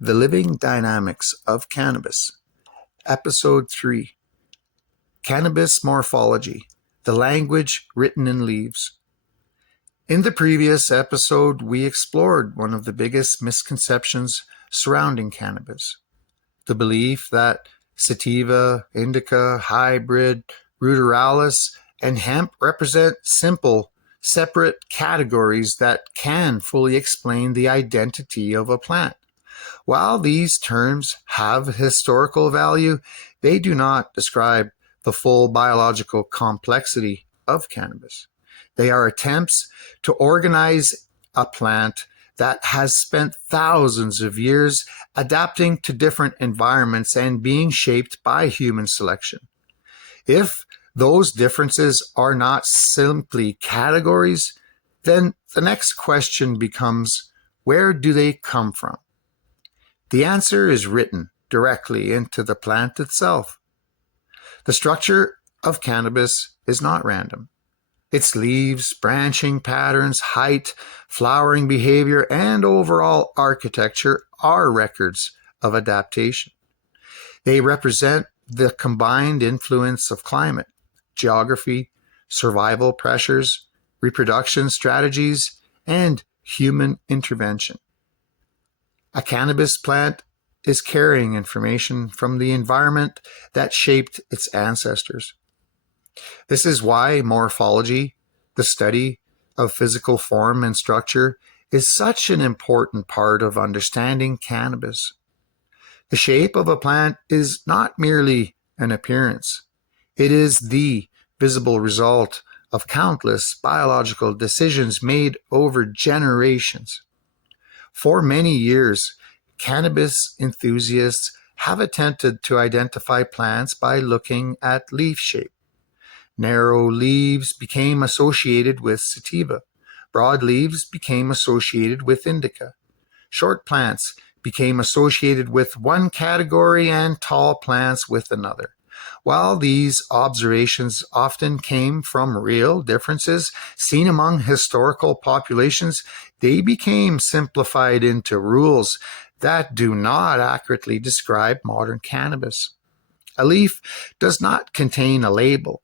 The Living Dynamics of Cannabis, Episode 3, Cannabis Morphology, the Language Written in Leaves. In the previous episode, we explored one of the biggest misconceptions surrounding cannabis, the belief that sativa, indica, hybrid, ruderalis, and hemp represent simple, separate categories that can fully explain the identity of a plant. While these terms have historical value, they do not describe the full biological complexity of cannabis. They are attempts to organize a plant that has spent thousands of years adapting to different environments and being shaped by human selection. If those differences are not simply categories, then the next question becomes, where do they come from? The answer is written directly into the plant itself. The structure of cannabis is not random. Its leaves, branching patterns, height, flowering behavior, and overall architecture are records of adaptation. They represent the combined influence of climate, geography, survival pressures, reproduction strategies, and human intervention. A cannabis plant is carrying information from the environment that shaped its ancestors. This is why morphology, the study of physical form and structure, is such an important part of understanding cannabis. The shape of a plant is not merely an appearance. It is the visible result of countless biological decisions made over generations. For many years, cannabis enthusiasts have attempted to identify plants by looking at leaf shape. Narrow leaves became associated with sativa. Broad leaves became associated with indica. Short plants became associated with one category and tall plants with another. While these observations often came from real differences seen among historical populations, they became simplified into rules that do not accurately describe modern cannabis. A leaf does not contain a label.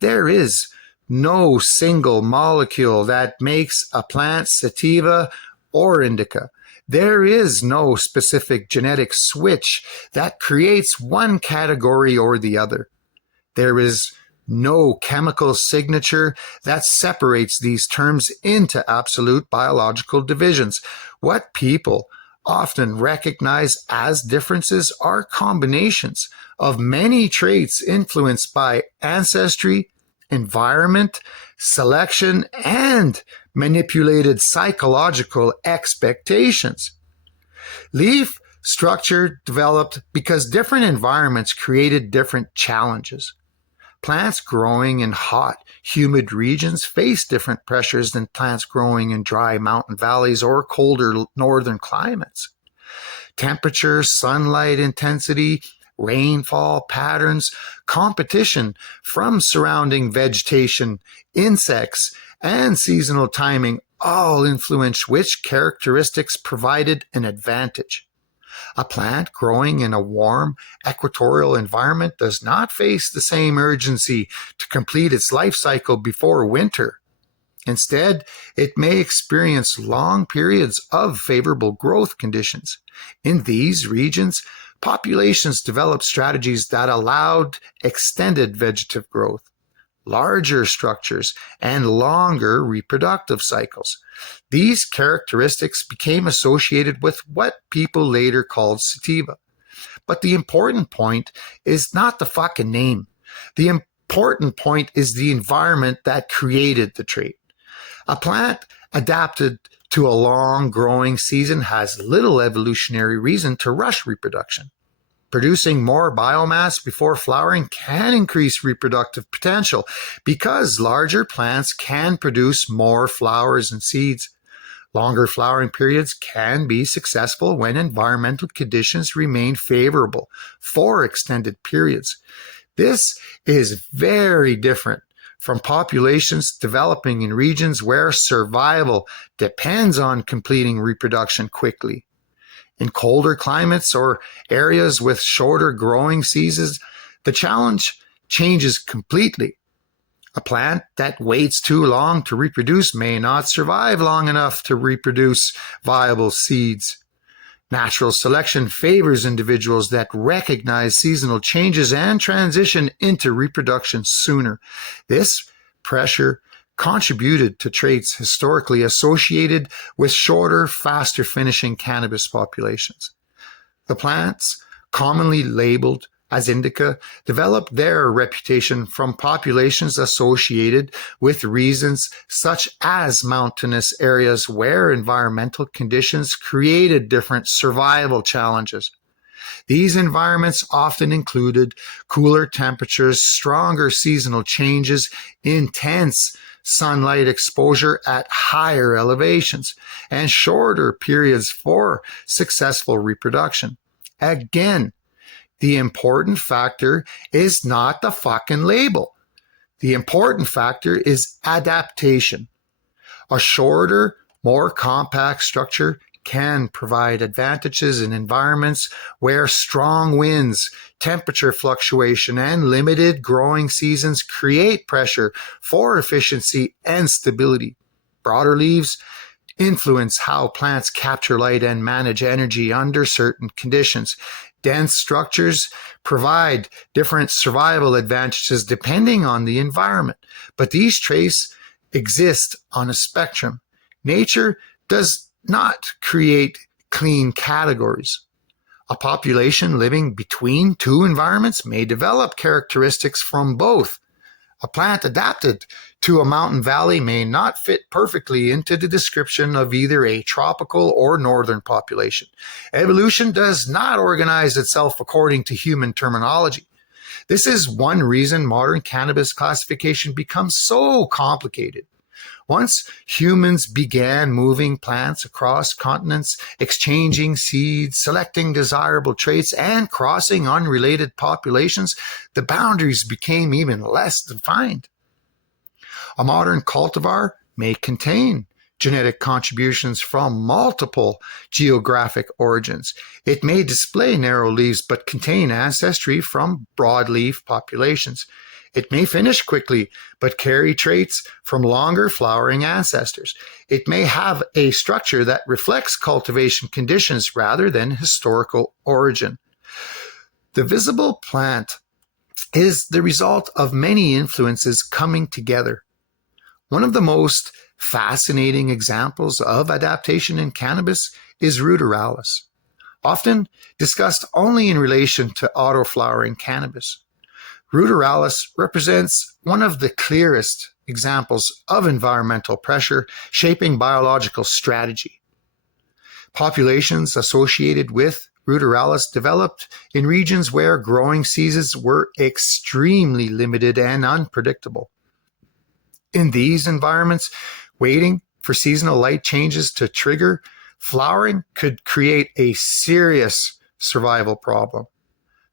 There is no single molecule that makes a plant sativa or indica. There is no specific genetic switch that creates one category or the other. There is no chemical signature that separates these terms into absolute biological divisions. What people often recognize as differences are combinations of many traits influenced by ancestry, environment, selection, and manipulated psychological expectations. Leaf structure developed because different environments created different challenges. Plants growing in hot, humid regions face different pressures than plants growing in dry mountain valleys or colder northern climates. Temperature, sunlight intensity, rainfall patterns, competition from surrounding vegetation, insects, and seasonal timing all influence which characteristics provided an advantage. A plant growing in a warm, equatorial environment does not face the same urgency to complete its life cycle before winter. Instead, it may experience long periods of favorable growth conditions. In these regions, populations developed strategies that allowed extended vegetative growth, larger structures, and longer reproductive cycles. These characteristics became associated with what people later called sativa. But the important point is not the fucking name. The important point is the environment that created the trait. A plant adapted to a long growing season has little evolutionary reason to rush reproduction. Producing more biomass before flowering can increase reproductive potential because larger plants can produce more flowers and seeds. Longer flowering periods can be successful when environmental conditions remain favorable for extended periods. This is very different from populations developing in regions where survival depends on completing reproduction quickly. In colder climates or areas with shorter growing seasons, the challenge changes completely. A plant that waits too long to reproduce may not survive long enough to reproduce viable seeds. Natural selection favors individuals that recognize seasonal changes and transition into reproduction sooner. This pressure contributed to traits historically associated with shorter, faster finishing cannabis populations. The plants, commonly labeled as indica, developed their reputation from populations associated with reasons such as mountainous areas where environmental conditions created different survival challenges. These environments often included cooler temperatures, stronger seasonal changes, intense sunlight exposure at higher elevations, and shorter periods for successful reproduction. Again, the important factor is not the fucking label. The important factor is adaptation. A shorter, more compact structure can provide advantages in environments where strong winds, temperature fluctuation, and limited growing seasons create pressure for efficiency and stability. Broader leaves influence how plants capture light and manage energy under certain conditions. Dense structures provide different survival advantages depending on the environment, but these traits exist on a spectrum. Nature does not create clean categories. A population living between two environments may develop characteristics from both. A plant adapted to a mountain valley may not fit perfectly into the description of either a tropical or northern population. Evolution does not organize itself according to human terminology. This is one reason modern cannabis classification becomes so complicated. Once humans began moving plants across continents, exchanging seeds, selecting desirable traits, and crossing unrelated populations, the boundaries became even less defined. A modern cultivar may contain genetic contributions from multiple geographic origins. It may display narrow leaves but contain ancestry from broadleaf populations. It may finish quickly, but carry traits from longer flowering ancestors. It may have a structure that reflects cultivation conditions rather than historical origin. The visible plant is the result of many influences coming together. One of the most fascinating examples of adaptation in cannabis is ruderalis, often discussed only in relation to autoflowering cannabis. Ruderalis represents one of the clearest examples of environmental pressure shaping biological strategy. Populations associated with ruderalis developed in regions where growing seasons were extremely limited and unpredictable. In these environments, waiting for seasonal light changes to trigger flowering could create a serious survival problem.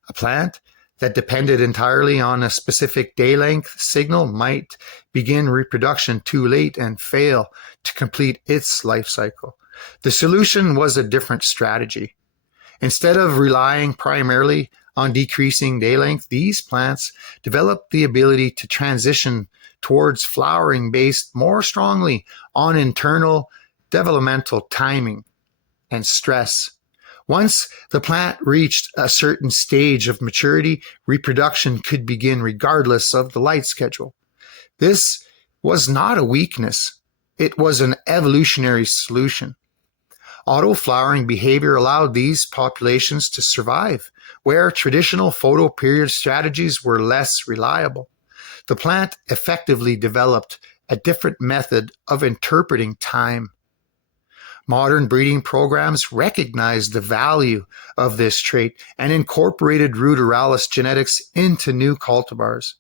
A plant that depended entirely on a specific day length signal might begin reproduction too late and fail to complete its life cycle. The solution was a different strategy. Instead of relying primarily on decreasing day length, these plants developed the ability to transition towards flowering based more strongly on internal developmental timing and stress. Once the plant reached a certain stage of maturity, reproduction could begin regardless of the light schedule. This was not a weakness. It was an evolutionary solution. Autoflowering behavior allowed these populations to survive, where traditional photoperiod strategies were less reliable. The plant effectively developed a different method of interpreting time. Modern breeding programs recognized the value of this trait and incorporated ruderalis genetics into new cultivars.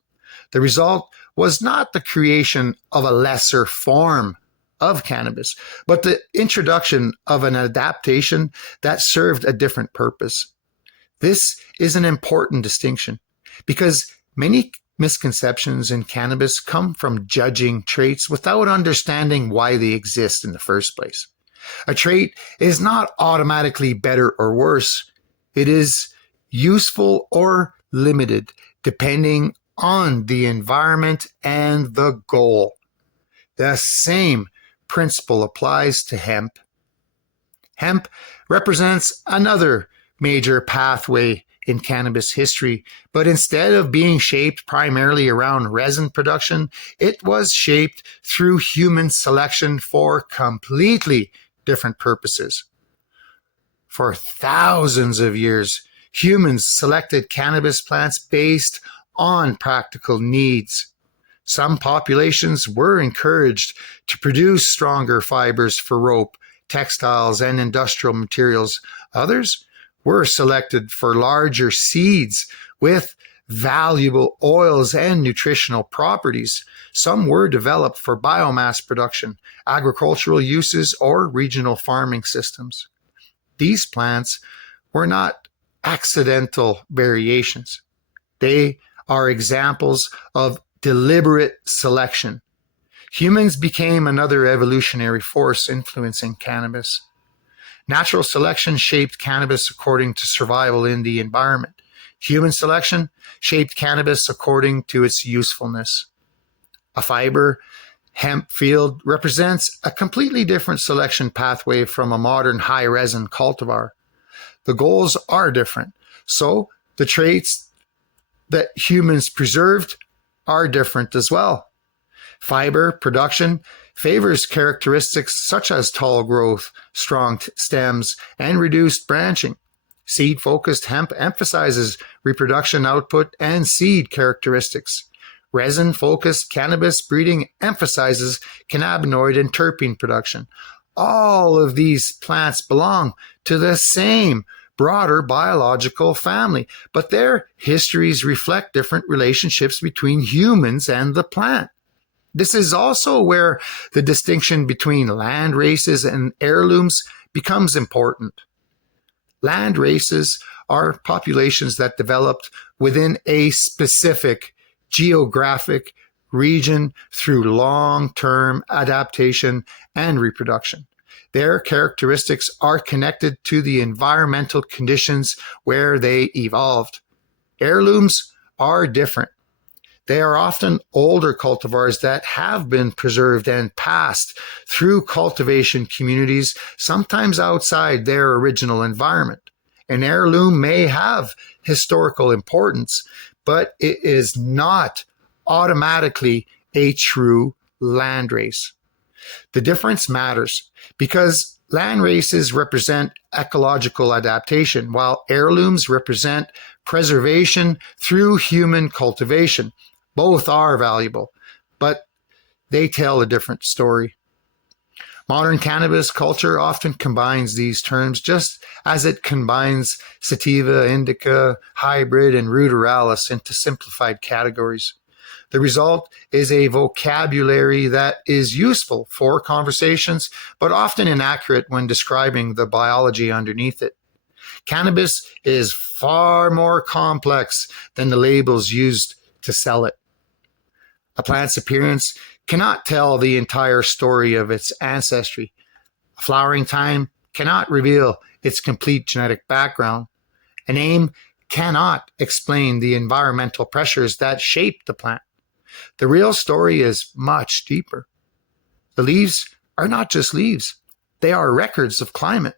The result was not the creation of a lesser form of cannabis, but the introduction of an adaptation that served a different purpose. This is an important distinction because many misconceptions in cannabis come from judging traits without understanding why they exist in the first place. A trait is not automatically better or worse. It is useful or limited, depending on the environment and the goal. The same principle applies to hemp. Hemp represents another major pathway in cannabis history, but instead of being shaped primarily around resin production, it was shaped through human selection for completely different purposes. For thousands of years, humans selected cannabis plants based on practical needs. Some populations were encouraged to produce stronger fibers for rope, textiles, and industrial materials. Others were selected for larger seeds with valuable oils and nutritional properties. Some were developed for biomass production, agricultural uses, or regional farming systems. These plants were not accidental variations. They are examples of deliberate selection. Humans became another evolutionary force influencing cannabis. Natural selection shaped cannabis according to survival in the environment. Human selection shaped cannabis according to its usefulness. A fiber hemp field represents a completely different selection pathway from a modern high-resin cultivar. The goals are different, so the traits that humans preserved are different as well. Fiber production favors characteristics such as tall growth, strong stems, and reduced branching. Seed-focused hemp emphasizes reproduction output and seed characteristics. Resin-focused cannabis breeding emphasizes cannabinoid and terpene production. All of these plants belong to the same broader biological family, but their histories reflect different relationships between humans and the plant. This is also where the distinction between land races and heirlooms becomes important. Land races are populations that developed within a specific geographic region through long-term adaptation and reproduction. Their characteristics are connected to the environmental conditions where they evolved. Heirlooms are different. They are often older cultivars that have been preserved and passed through cultivation communities, sometimes outside their original environment. An heirloom may have historical importance, but it is not automatically a true land race. The difference matters because land races represent ecological adaptation, while heirlooms represent preservation through human cultivation. Both are valuable, but they tell a different story. Modern cannabis culture often combines these terms just as it combines sativa, indica, hybrid, and ruderalis into simplified categories. The result is a vocabulary that is useful for conversations, but often inaccurate when describing the biology underneath it. Cannabis is far more complex than the labels used to sell it. A plant's appearance cannot tell the entire story of its ancestry. Flowering time cannot reveal its complete genetic background. A name cannot explain the environmental pressures that shaped the plant. The real story is much deeper. The leaves are not just leaves. They are records of climate.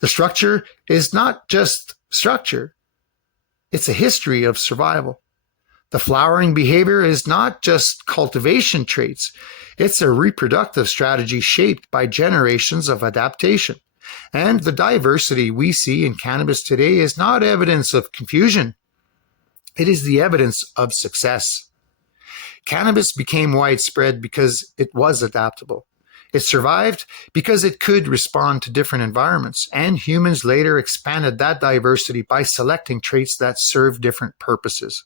The structure is not just structure. It's a history of survival. The flowering behavior is not just cultivation traits. It's a reproductive strategy shaped by generations of adaptation. And the diversity we see in cannabis today is not evidence of confusion. It is the evidence of success. Cannabis became widespread because it was adaptable. It survived because it could respond to different environments, and humans later expanded that diversity by selecting traits that serve different purposes.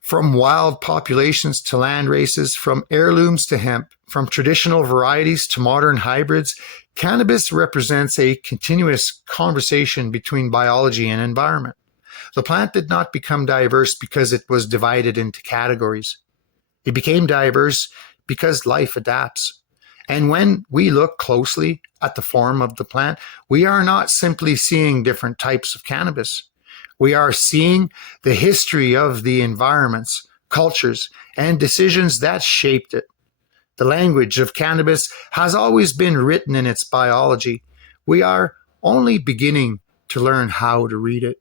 From wild populations to land races, from heirlooms to hemp, from traditional varieties to modern hybrids, cannabis represents a continuous conversation between biology and environment. The plant did not become diverse because it was divided into categories. It became diverse because life adapts. And when we look closely at the form of the plant, we are not simply seeing different types of cannabis. We are seeing the history of the environments, cultures, and decisions that shaped it. The language of cannabis has always been written in its biology. We are only beginning to learn how to read it.